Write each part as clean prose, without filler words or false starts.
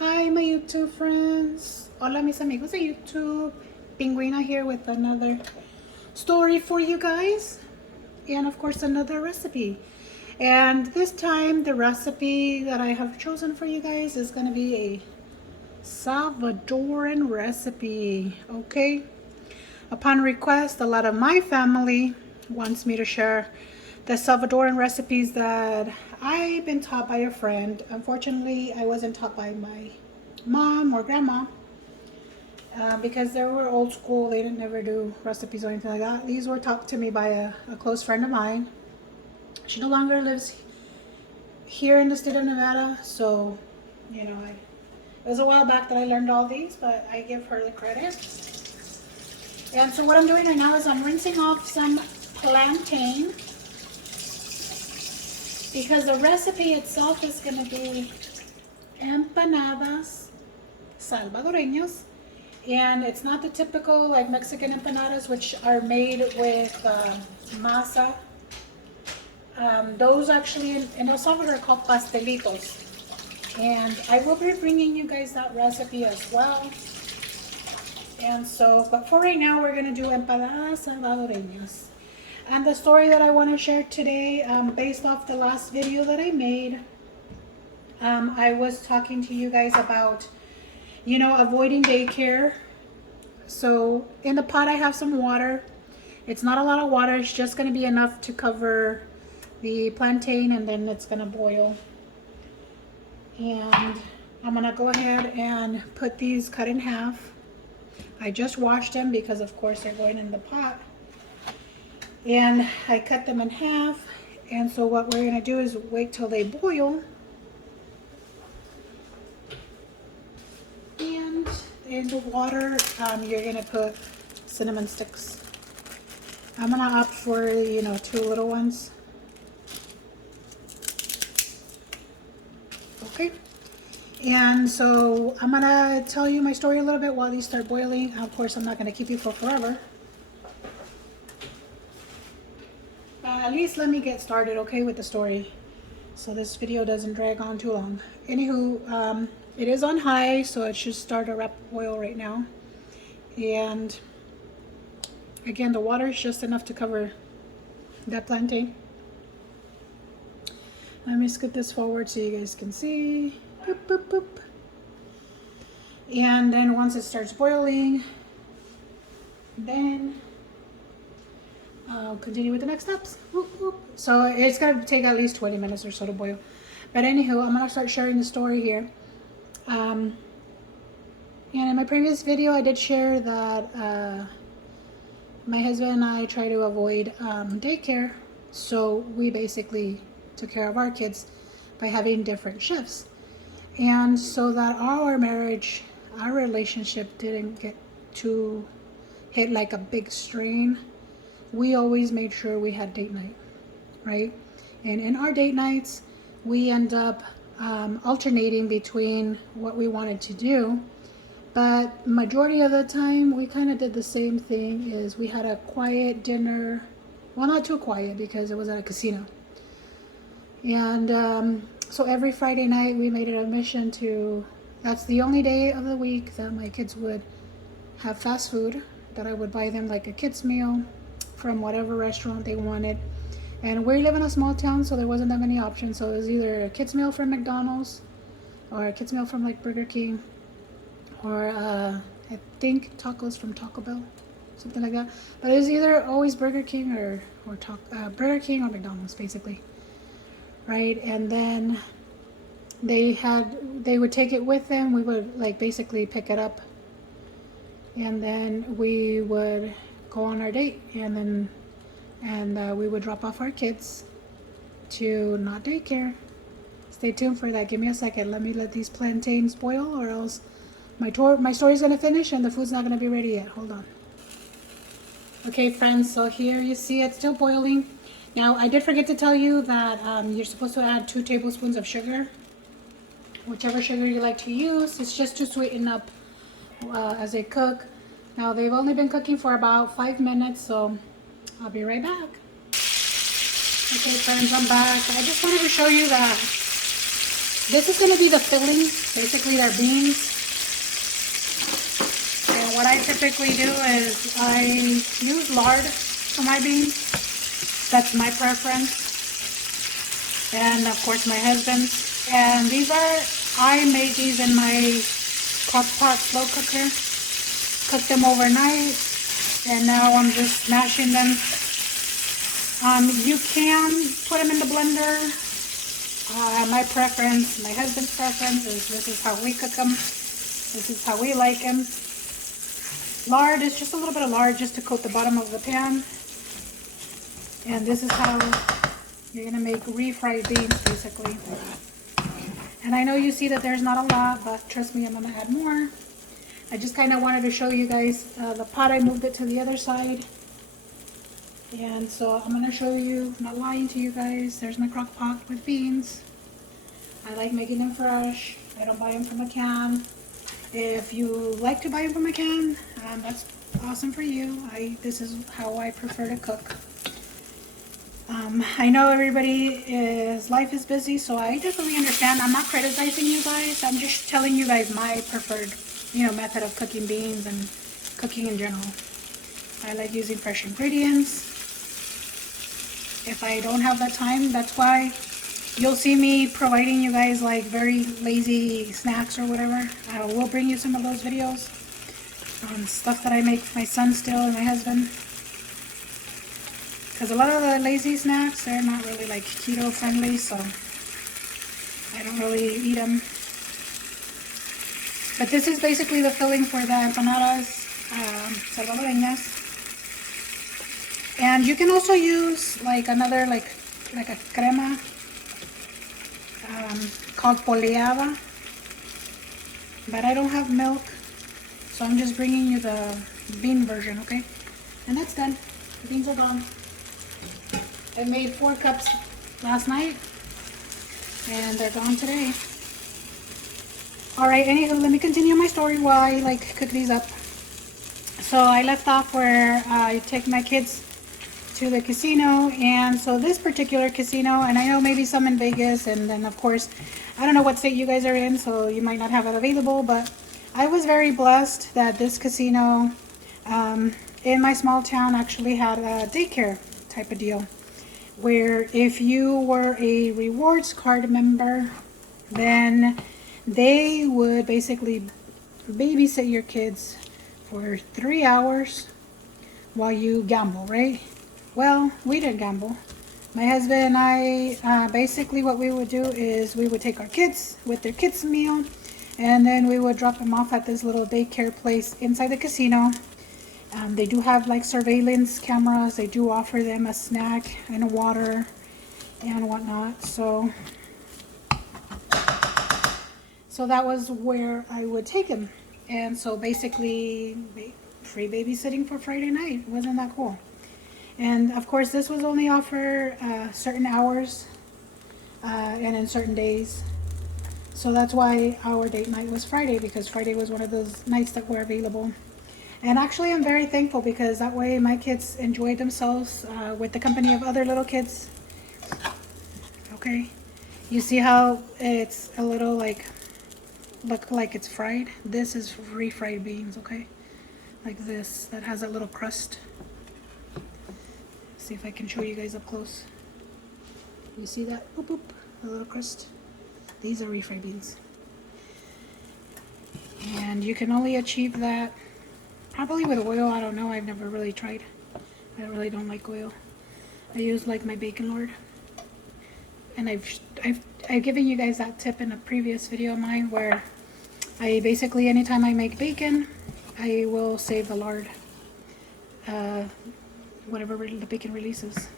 Hi, my YouTube friends. Hola, mis amigos de YouTube. Penguina here with another story for you guys. And of course, another recipe. And this time, the recipe that I have chosen for you guys is going to be a Salvadoran recipe. Okay? Upon request, a lot of my family wants me to share the Salvadoran recipes that I've been taught by a friend. Unfortunately, I wasn't taught by my mom or grandma because they were old school. They didn't never do recipes or anything like that. These were taught to me by a close friend of mine. She no longer lives here in the state of Nevada, so it was a while back that I learned all these, but I give her the credit. And so what I'm doing right now is I'm rinsing off some plantain, because the recipe itself is going to be empanadas salvadoreñas, and it's not the typical like Mexican empanadas, which are made with masa. Those actually in El Salvador are called pastelitos, and I will be bringing you guys that recipe as well. And so, but for right now, we're going to do empanadas salvadoreñas. And the story that I want to share today, based off the last video that I made, I was talking to you guys about, avoiding daycare. So in the pot, I have some water. It's not a lot of water. It's just going to be enough to cover the plantain, and then it's going to boil. And I'm going to go ahead and put these cut in half. I just washed them because, of course, they're going in the pot. And I cut them in half. And so what we're going to do is wait till they boil. And in the water, you're going to put cinnamon sticks. I'm going to opt for, 2 little ones. Okay. And so I'm going to tell you my story a little bit while these start boiling. Of course, I'm not going to keep you for forever. At least let me get started, okay, with the story, so this video doesn't drag on too long. Anywho, it is on high, so it should start to wrap boil right now. And again, the water is just enough to cover that plantain. Let me scoot this forward so you guys can see. Boop, boop, boop. And then once it starts boiling, then I'll continue with the next steps. Whoop, whoop. So it's going to take at least 20 minutes or so to boil. But anywho, I'm going to start sharing the story here. And in my previous video, I did share that my husband and I try to avoid daycare. So we basically took care of our kids by having different shifts. And so that our marriage, our relationship didn't get to hit like a big strain, we always made sure we had date night, right? And in our date nights, we end up alternating between what we wanted to do. But majority of the time, we kind of did the same thing. Is we had a quiet dinner. Well, not too quiet because it was at a casino. And so every Friday night, we made it a mission to, that's the only day of the week that my kids would have fast food, that I would buy them like a kid's meal from whatever restaurant they wanted. And we live in a small town, so there wasn't that many options. So it was either a kid's meal from McDonald's or a kid's meal from like Burger King, or I think tacos from Taco Bell, something like that. But it was either always Burger King or Burger King or McDonald's, basically, right? And then they would take it with them. We would like basically pick it up, and then we would go on our date, and we would drop off our kids to not daycare. Stay tuned for that. Give me a second. Let me let these plantains boil, or else my story's gonna finish and the food's not gonna be ready yet. Hold on. Okay, friends. So here you see it's still boiling. Now I did forget to tell you that you're supposed to add 2 tablespoons of sugar, whichever sugar you like to use. It's just to sweeten up as they cook. Now they've only been cooking for about 5 minutes, so I'll be right back. Okay, friends, I'm back. I just wanted to show you that This is going to be the filling. Basically, they're beans. And what I typically do is I use lard for my beans. That's my preference. And of course my husband's. And these are, I made these in my crock pot slow cooker. Cooked them overnight. And now I'm just smashing them. You can put them in the blender. My preference, my husband's preference is this is how we cook them. This is how we like them. Lard is just a little bit of lard just to coat the bottom of the pan. And this is how you're going to make refried beans basically. And I know you see that there's not a lot, but trust me, I'm going to add more. I just kind of wanted to show you guys the pot. I moved it to the other side. And so I'm going to show you, not lying to you guys, there's my crock pot with beans. I like making them fresh. I don't buy them from a can. If you like to buy them from a can, that's awesome for you. This is how I prefer to cook. I know life is busy, so I definitely understand. I'm not criticizing you guys. I'm just telling you guys my preferred, method of cooking beans and cooking in general. I like using fresh ingredients. If I don't have that time, that's why you'll see me providing you guys like very lazy snacks or whatever. I will bring you some of those videos on stuff that I make for my son still and my husband. Because a lot of the lazy snacks, they're not really like keto friendly, so I don't really eat them. But this is basically the filling for the empanadas salvadoreñas. And you can also use like another, like a crema called poleada. But I don't have milk, so I'm just bringing you the bean version, okay? And that's done. The beans are gone. I made 4 cups last night, and they're gone today. Alright, anywho, let me continue my story while I cook these up. So I left off where I take my kids to the casino, and so this particular casino, and I know maybe some in Vegas, and then of course I don't know what state you guys are in, so you might not have it available, but I was very blessed that this casino in my small town actually had a daycare type of deal, where if you were a rewards card member, then they would basically babysit your kids for 3 hours while you gamble, right? Well, we didn't gamble. My husband and I, basically what we would do is we would take our kids with their kids meal, and then we would drop them off at this little daycare place inside the casino. They do have like surveillance cameras. They do offer them a snack and a water and whatnot. So that was where I would take them. And so basically free babysitting for Friday night. Wasn't that cool? And of course this was only offered certain hours and in certain days. So that's why our date night was Friday, because Friday was one of those nights that were available. And actually I'm very thankful, because that way my kids enjoyed themselves with the company of other little kids. Okay, you see how it's a little look like it's fried? This is refried beans, okay? Like this, that has that little crust. See if I can show you guys up close. You see that? Boop, boop, a little crust. These are refried beans. And you can only achieve that probably with oil. I don't know. I've never really tried. I really don't like oil. I use like my bacon lard. And I've given you guys that tip in a previous video of mine, where I basically, anytime I make bacon, I will save the lard. Whatever the bacon releases.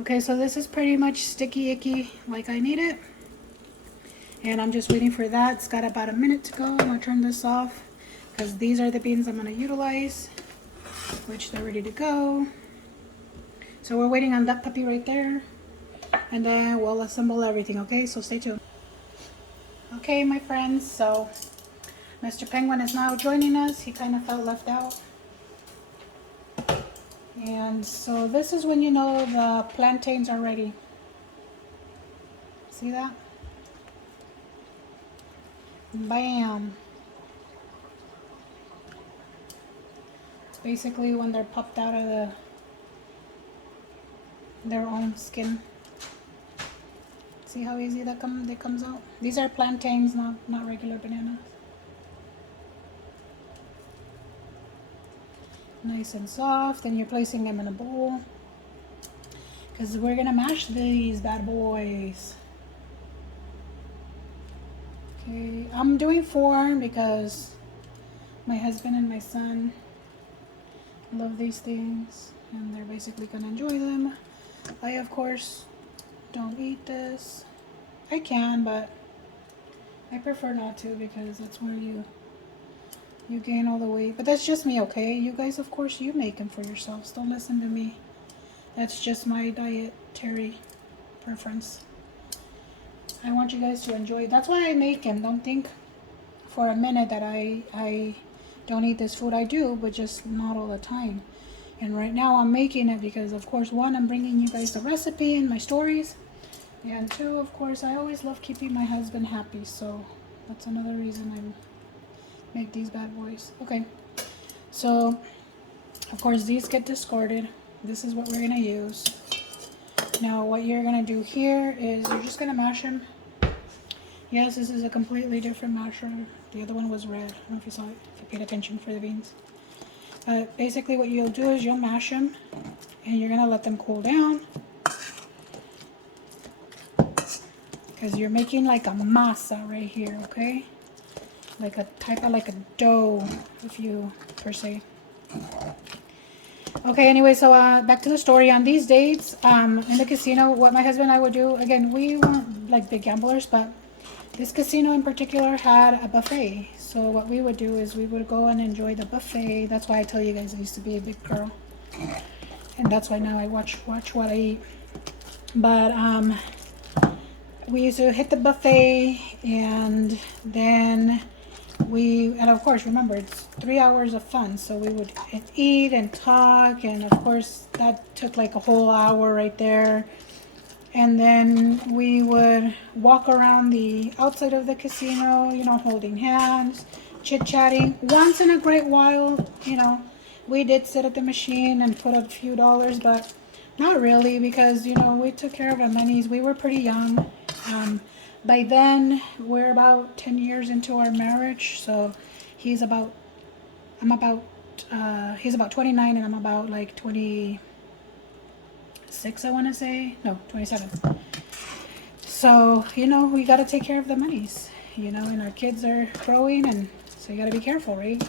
Okay, so this is pretty much sticky icky like I need it. And I'm just waiting for that. It's got about a minute to go. I'm gonna turn this off, because these are the beans I'm gonna utilize, which they're ready to go. So we're waiting on that puppy right there, and then we'll assemble everything, okay? So stay tuned. Okay, my friends, so Mr. Penguin is now joining us. He kind of felt left out. And so this is when you know the plantains are ready. See that? Bam. It's basically when they're popped out of their own skin. See how easy that comes out? These are plantains, not regular bananas. Nice and soft. And you're placing them in a bowl, because we're gonna mash these bad boys. Okay, I'm doing 4 because my husband and my son love these things and they're basically gonna enjoy them. I, of course, don't eat this. I can, but I prefer not to, because that's where you gain all the weight. But that's just me, okay? You guys, of course, you make them for yourselves. Don't listen to me. That's just my dietary preference. I want you guys to enjoy it. That's why I make them. Don't think for a minute that I don't eat this food. I do, but just not all the time. And right now I'm making it because, of course, 1, I'm bringing you guys the recipe and my stories. And 2, of course, I always love keeping my husband happy. So that's another reason I make these bad boys. Okay. So, of course, these get discarded. This is what we're going to use. Now, what you're going to do here is you're just going to mash them. Yes, this is a completely different masher. The other one was red. I don't know if you saw it, if you paid attention for the beans. Basically, what you'll do is you'll mash them, and you're going to let them cool down. Because you're making like a masa right here, okay? Like a type of like a dough, if you per se. Okay, anyway, so back to the story. On these dates, in the casino, what my husband and I would do, again, we weren't like big gamblers, but this casino in particular had a buffet. So what we would do is we would go and enjoy the buffet. That's why I tell you guys I used to be a big girl. And that's why now I watch what I eat. But we used to hit the buffet, and then and of course, remember, it's 3 hours of fun. So we would eat and talk, and of course that took like a whole hour right there. And then we would walk around the outside of the casino, you know, holding hands, chit-chatting. Once in a great while, you know, we did sit at the machine and put up a few dollars, but not really, because, you know, we took care of our monies. We were pretty young. By then, we're about 10 years into our marriage, so he's about 29, and I'm about like 26, I want to say. No, 27. So, you know, we got to take care of the monies, you know, and our kids are growing, and so you got to be careful, right?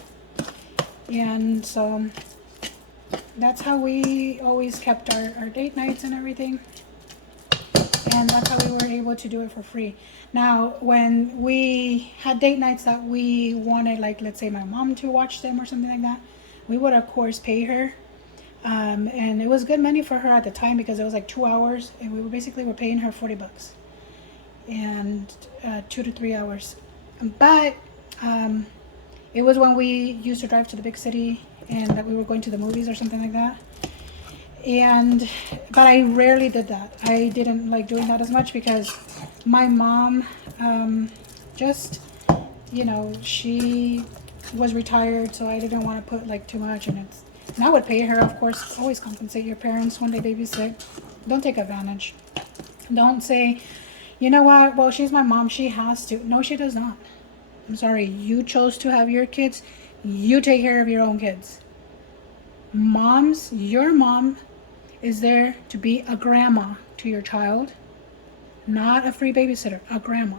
And so that's how we always kept our date nights and everything. And that's how we were able to do it for free. Now, when we had date nights that we wanted, like, let's say my mom to watch them or something like that, we would, of course, pay her. And it was good money for her at the time, because it was like 2 hours, and we were paying her $40. And 2 to 3 hours. But it was when we used to drive to the big city and that we were going to the movies or something like that. But I rarely did that. I didn't like doing that as much, because my mom just, you know, she was retired, so I didn't want to put like too much, and I would pay her, of course. Always compensate your parents when they babysit. Don't take advantage. Don't say, you know what, well, she's my mom, she has to. No, she does not. I'm sorry, you chose to have your kids. You take care of your own kids. Moms, your mom is there to be a grandma to your child, not a free babysitter, a grandma.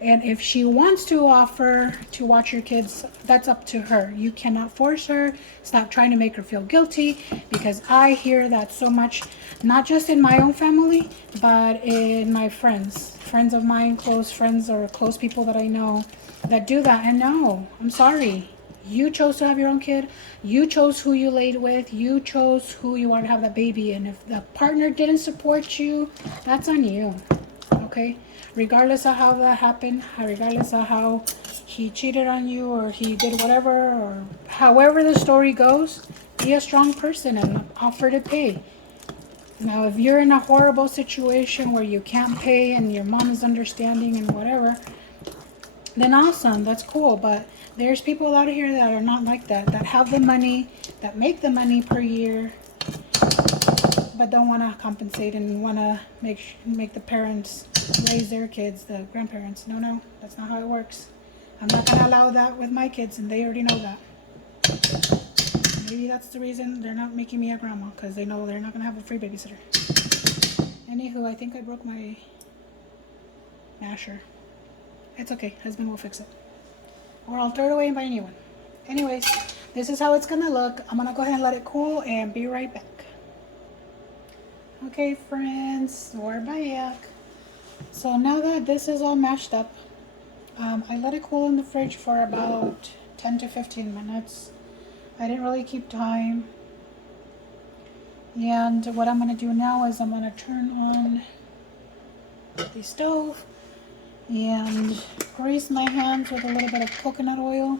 And if she wants to offer to watch your kids, that's up to her. You cannot force her. Stop trying to make her feel guilty, because I hear that so much, not just in my own family, but in my friends of mine, close friends or close people that I know that do that. And no, I'm sorry. You chose to have your own kid. You chose who you laid with. You chose who you want to have that baby. And if the partner didn't support you, that's on you. Okay? Regardless of how that happened, regardless of how he cheated on you or he did whatever, or however the story goes, be a strong person and offer to pay. Now, if you're in a horrible situation where you can't pay and your mom is understanding and whatever, then awesome, that's cool. But there's people out here that are not like that, that have the money, that make the money per year, but don't want to compensate and want to make the parents raise their kids, the grandparents. No, that's not how it works. I'm not going to allow that with my kids, and they already know that. Maybe that's the reason they're not making me a grandma, because they know they're not going to have a free babysitter. Anywho, I think I broke my masher. It's okay. Husband will fix it. Or I'll throw it away and buy a new one. Anyways, this is how it's going to look. I'm going to go ahead and let it cool and be right back. Okay, friends, we're back. So now that this is all mashed up, I let it cool in the fridge for about 10 to 15 minutes. I didn't really keep time. And what I'm going to do now is I'm going to turn on the stove and grease my hands with a little bit of coconut oil.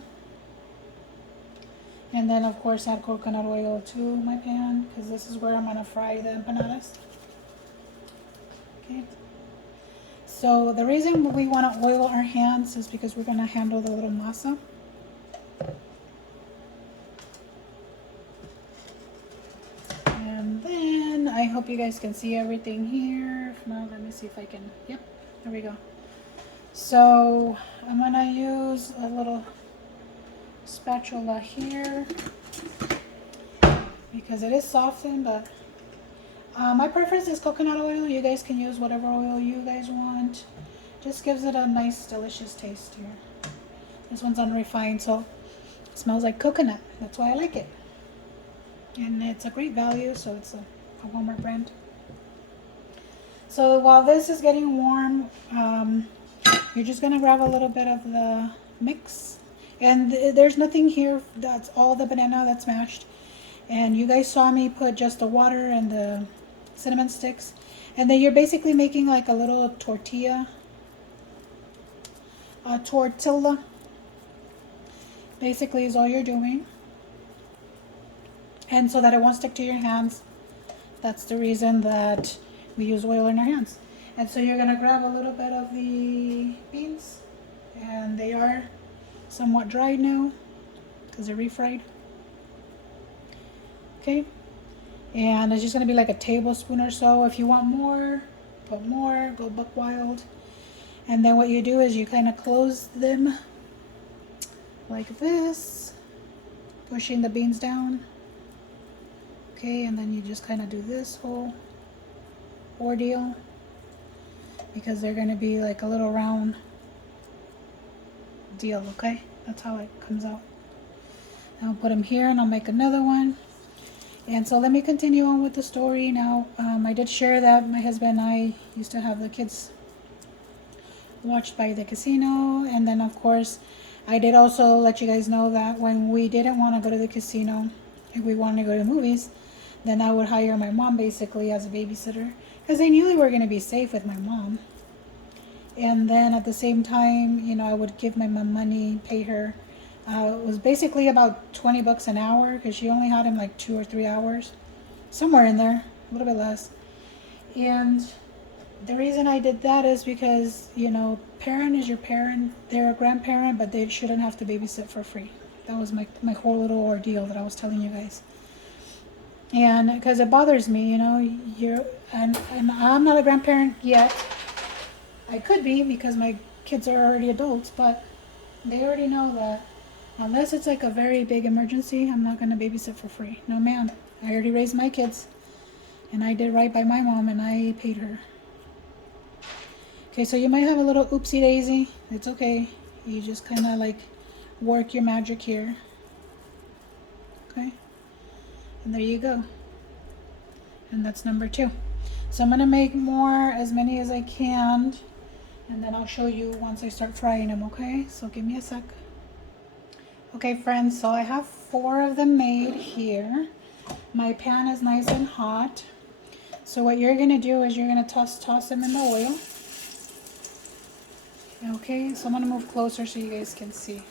And then, of course, add coconut oil to my pan, because this is where I'm going to fry the empanadas. Okay. So the reason we want to oil our hands is because we're going to handle the little masa. And then I hope you guys can see everything here. If not, let me see if I can. Yep, there we go. So I'm going to use a little spatula here because it is softened, but my preference is coconut oil. You guys can use whatever oil you guys want. Just gives it a nice, delicious taste here. This one's unrefined, so it smells like coconut. That's why I like it. And it's a great value, so it's a Walmart brand. So while this is getting warm, you're just gonna grab a little bit of the mix. And there's nothing here, that's all the banana that's mashed. And you guys saw me put just the water and the cinnamon sticks. And then you're basically making like a little tortilla. A tortilla. Basically is all you're doing. And so that it won't stick to your hands. That's the reason that we use oil in our hands. And so you're gonna grab a little bit of the beans. And they are somewhat dried now because they're refried. Okay, and it's just gonna be like a tablespoon or so. If you want more, put more, go buck wild. And then what you do is you kind of close them like this, pushing the beans down. Okay, and then you just kind of do this whole ordeal because they're gonna be like a little round deal. Okay, that's how it comes out. I'll put them here and I'll make another one. And so let me continue on with the story now. I did share that my husband and I used to have the kids watched by the casino. And then of course I did also let you guys know that when we didn't want to go to the casino, if we wanted to go to the movies, then I would hire my mom basically as a babysitter because I knew we were going to be safe with my mom. And then at the same time, you know, I would give my mom money, pay her. It was basically about 20 bucks an hour because she only had him like 2 or 3 hours, somewhere in there, a little bit less. And the reason I did that is because, you know, parent is your parent. They're a grandparent, but they shouldn't have to babysit for free. That was my whole little ordeal that I was telling you guys. And because it bothers me, you know, and I'm not a grandparent yet. I could be because my kids are already adults, but they already know that unless it's like a very big emergency, I'm not going to babysit for free. No, ma'am. I already raised my kids, and I did right by my mom, and I paid her. Okay, so you might have a little oopsie daisy. It's okay. You just kind of like work your magic here. Okay, and there you go. And that's number 2. So I'm going to make more, as many as I can, and then I'll show you once I start frying them, okay? So give me a sec. Okay, friends, so I have 4 of them made here. My pan is nice and hot. So what you're going to do is you're going to toss them in the oil. Okay, so I'm going to move closer so you guys can see.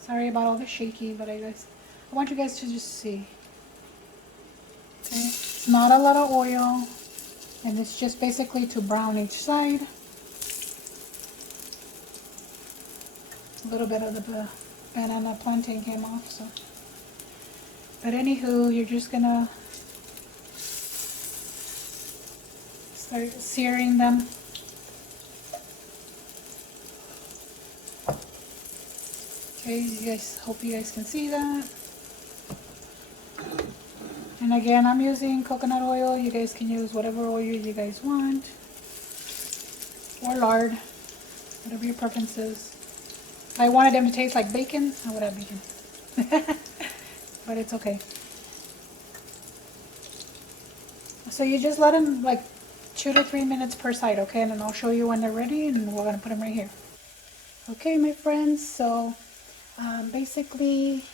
Sorry about all the shaky, but I want you guys to just see. Okay, it's not a lot of oil, and it's just basically to brown each side. A little bit of the banana plantain came off, so. But anywho, you're just gonna start searing them. Okay, you guys, hope you guys can see that. And again, I'm using coconut oil. You guys can use whatever oil you guys want, or lard, whatever your preference is. If I wanted them to taste like bacon, I would have bacon. But it's okay. So you just let them like 2 to 3 minutes per side, okay? And then I'll show you when they're ready, and we're gonna put them right here. Okay, my friends, so basically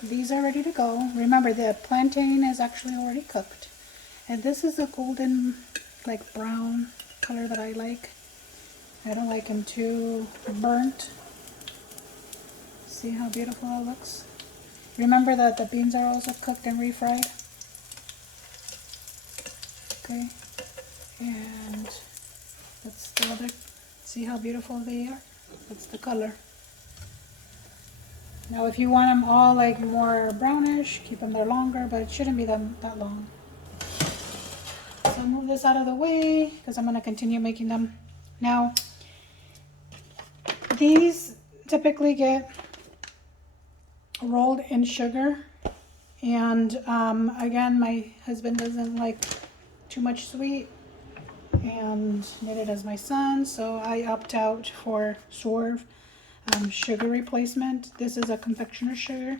these are ready to go. Remember, the plantain is actually already cooked. And this is a golden, like brown color that I like. I don't like them too burnt. See how beautiful it looks? Remember that the beans are also cooked and refried. Okay, and that's the other, see how beautiful they are? That's the color. Now if you want them all like more brownish, keep them there longer, but it shouldn't be that long. So I'll move this out of the way because I'm going to continue making them. Now, these typically get rolled in sugar, and again, my husband doesn't like too much sweet, and neither does my son, so I opt out for Swerve sugar replacement. This is a confectioner sugar,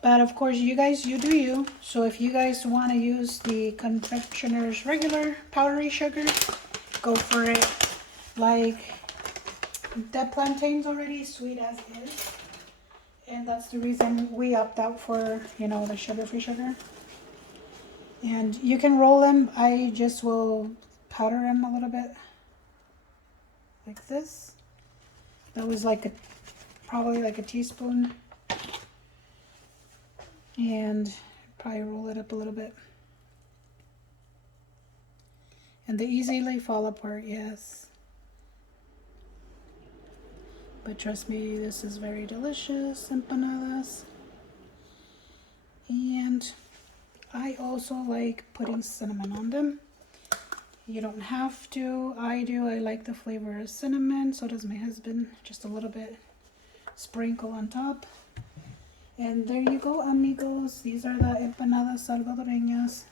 but of course you guys, you do you. So if you guys want to use the confectioner's regular powdery sugar, go for it. Like, the plantain's already sweet as is, and that's the reason we opt out for, you know, the sugar-free sugar. And you can roll them. I just will powder them a little bit like this. That was like probably like a teaspoon, and probably roll it up a little bit. And they easily fall apart, yes. But trust me, this is very delicious empanadas. And I also like putting cinnamon on them. You don't have to. I do. I like the flavor of cinnamon. So does my husband. Just a little bit. Sprinkle on top. And there you go, amigos. These are the empanadas salvadoreñas.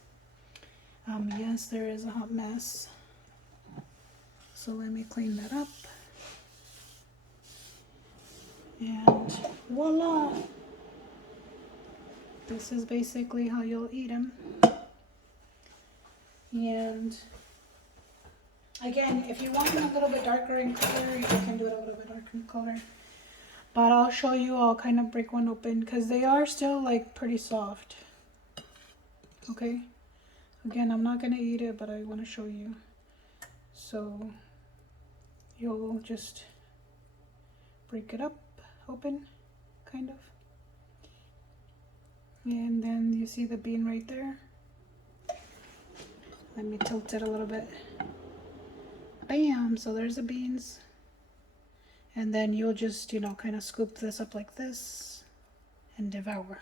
Yes, there is a hot mess. So let me clean that up. And voila! This is basically how you'll eat them. And again, if you want them a little bit darker in color, you can do it a little bit darker in color. But I'll show you, I'll kind of break one open because they are still like pretty soft. Okay? Again, I'm not going to eat it, but I want to show you. So you'll just break it up, open, kind of. And then you see the bean right there. Let me tilt it a little bit. Bam! So there's the beans. And then you'll just, you know, kind of scoop this up like this and devour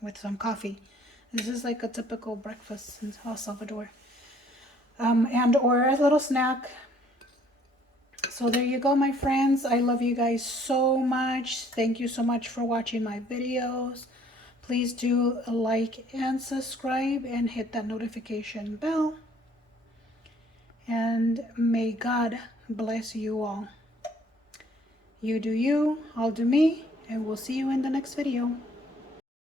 with some coffee. This is like a typical breakfast in El Salvador. And or a little snack. So there you go, my friends. I love you guys so much. Thank you so much for watching my videos. Please do like and subscribe and hit that notification bell. And may God bless you all. You do you, I'll do me, and we'll see you in the next video.